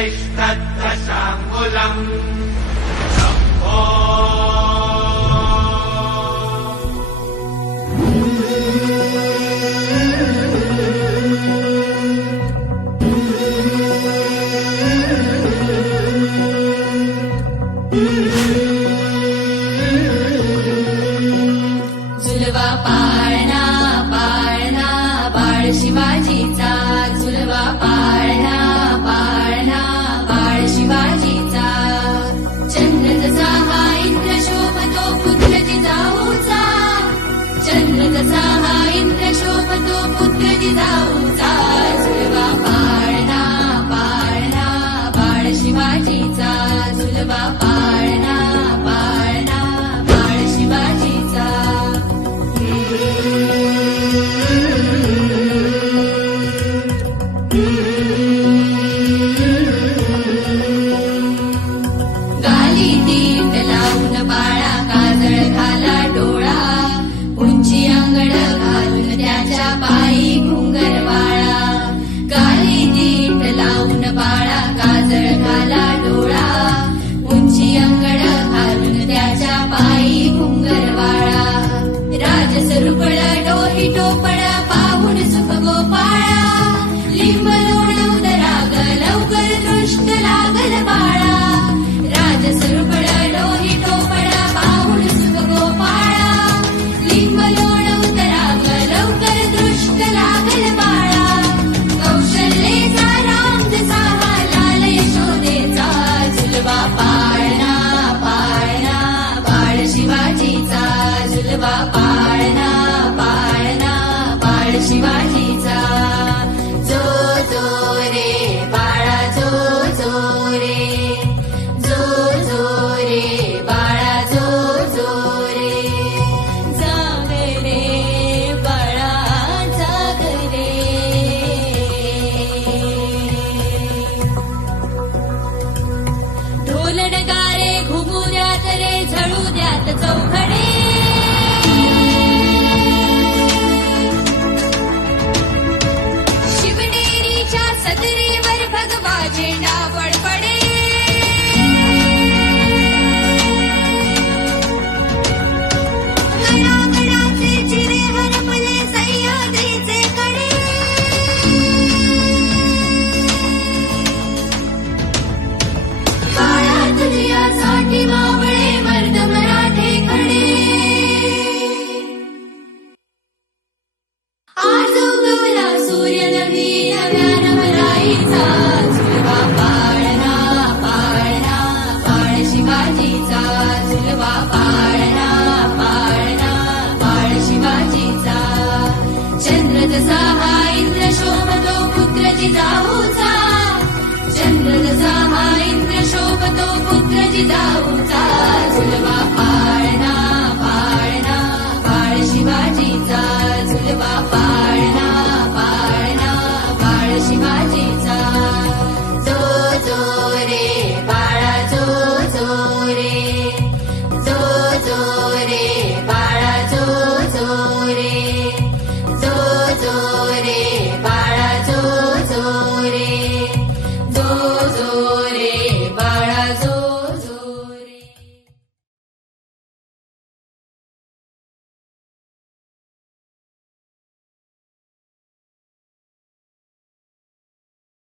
तिष्ठद्दशाङ्गुलम् शम्भो झुलवा पाळणा पाळणा बाळ शिवाजीचा झुलवा पाळणा पाळणा बाळ शिवाजीचा चंद्र जसा हा इंद्र शोभतो पुत्र जिजाऊचा चंद्र जसा हा इंद्र शोभतो पुत्र जिजाऊचा झुलवा पाळणा पाळणा बाळ शिवाजीचा झुलवा पाळणा पाळणा बाळ शिवाजीचा गाली दीट लावून बाळा काजळ घाला डोळा उंची अंगड घालून त्याच्या पायी घुंगर वाळा गाली दीट लावून बाळा काजळ घाला डोळा उंची अंगड घालून त्याच्या पायी घुंगर वाळा राजसरुपळ डोही टोपळ पाहून सुख गोपाळा लिंब लोण उदराग लवकर दृष्ट लागल बाळा राजसरुपळ डोही टोपळ पाहून सुख गोपाळा लिंब लोण उदराग लवकर दृष्ट लागल बाळा कौशल्येचा राम जसा हा लाल यशोदेचा झुलवा पाळणा पाळणा बाळ शिवाजीचा झुलवा पाळणा पाळणा बाळ शिवाजीचा जो जो रे बाळा जो जो रे जो जो रे बाळा जो जो रे जाग रे बाळा जाग रे ढोल नगारे घुमू द्यात रे झळू द्यात चौघडे शिवनेरीच्या सदरेवर भगवा झेंडा फडफडे गडागडाचे चिरे हरपले सह्याद्रीचे कडे काळा तुझ्यासाठी मावळे मर्द मराठे खडे आज उगवला सूर्य नवीन नव्यान भराईचा झुलवा पाळणा पाळणा बाळ शिवाजीचा झुलवा पाळणा पाळणा बाळ शिवाजीचा चंद्र जसा हा इंद्र शोभतो पुत्र जिजाऊचा चंद्र जसा हा इंद्र शोभतो पुत्र जिजाऊचा झुलवा पाळणा पाळणा बाळ शिवाजीचा झुलवा पाळणा